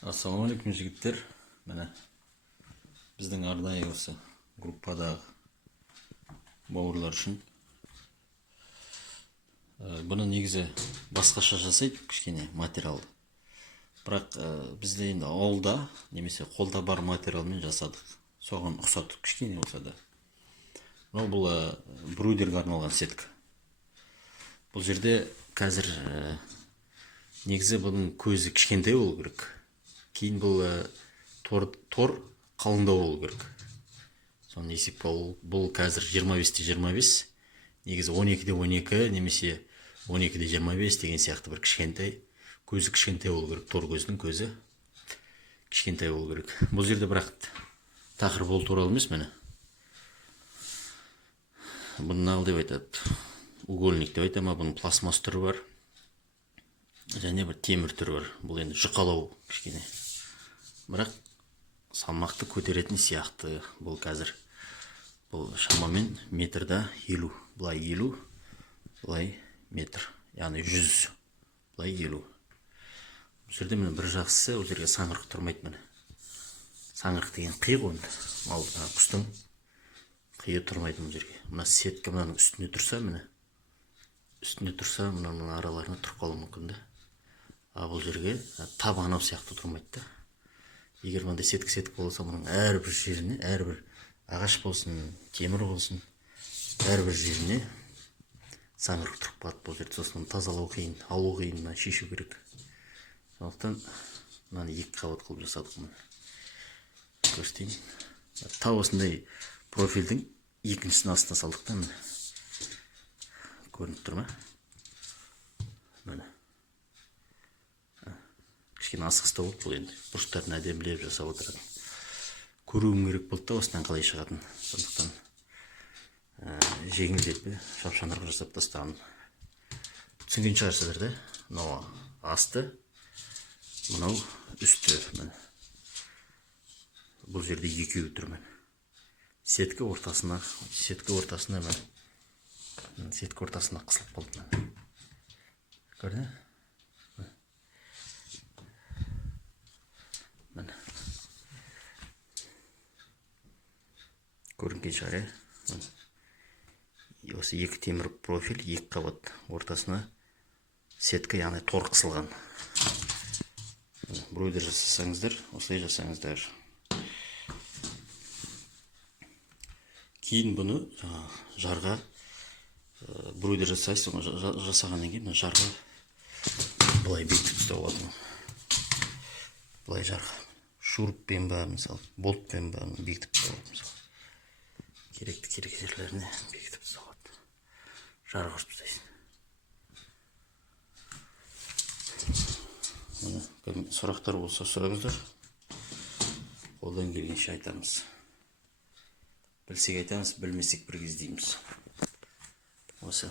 Ассалаумағалейкум жігіттер. Міне біздің арнайы осы группадағы бауырлар үшін бұны негізі басқаша жасайды кішкене материалды. Бірақ бізде енді ауылда немесе қолда бар материалмен жасадық. Соған ұқсатып кішкене болса да. Бұл брудерге арналған сетка. Бұл жерде қазір негізі бұның көзі кішкентай болу керек. Кейін бұл тор қалыңдау болу керек. Соны есеп бұл қазір 25-25, негізі 12-12 немесе 12-25 деген сияқты бір кішкентай, көзі кішкентай болу керек. Тор көздің көзі кішкентай болу керек. Бұл жерде бірақ тақырып ол туралы емес, міне. Бұны нағыл деп айтады, угольник деп айтады ма, бұның пластмасс түрі бар, және бір темір түрі бар. Бұл енді жұқалау кішкене. Бірақ салмақты көтеретін сияқты. Бұл қазір бұл шамамен метрда 50, бұлай 50, бұлай метр, яғни 100, бұлай 50. Бұл жерде міне бір жақсысы, ол жерге саңырық тұрмайды. Міне саңырық деген қи ғой, мал құстың қиы тұрмайды бұл жерге. Мына сетка мынаның үстіне тұрса, міне үстіне тұрса, мынаның араларына тұрып қалуы мүмкін. Бұл жерге табан анау сияқты тұрмайды. Егер мынандай сеткі болса, мұның әрбір жеріне, әрбір ағаш болсын, темір болсын, әрбір жеріне саңырық тұрып қалады. Бұл жерде сосын тазалау қиын, алу қиын, шешу керек. Сондықтан мынаны екі қабат қылып жасадық. Көрсетейін. Тау осындай профильдің екіншісін астына салдық та, міне. Көрініп тұр ма? Міне. Кішкене асығыста болды бұл енді. Бұрыштарын әдемілеп жасап отырады. Көруім керек болды да, осыдан қалай шығатын. Сондықтан жеңілдеп шапшаңырақ жасап тастағанмын. Түсінген шығарсыздар да? Мынау асты, мынау үсті. Бұл жерде екеуі тұр. Сеткі ортасына қысылып қалды. Көрді? Көрінген шығар, осы екі темір профиль, екі қабат ортасына сетка, яғни тор қысылған. Бройдер жасасаңыздар, осылай жасаңыздар. Кейін бұны жарға бройдер жасайсыз, жасағаннан кейін жарға бұлай бекітіп ұстауға болады. Бұлай жарға шуруппен ба, мысалы, болтпен ба бекітіп ұстауға болады. Керекті жерлеріне бекітіп ұстауға. Жарға ұрып тастайсың. Сұрақтар болса сұраңыздар. Қолдан келгенше айтамыз. Білсек айтамыз, білмесек бір кез дейміз. Осы.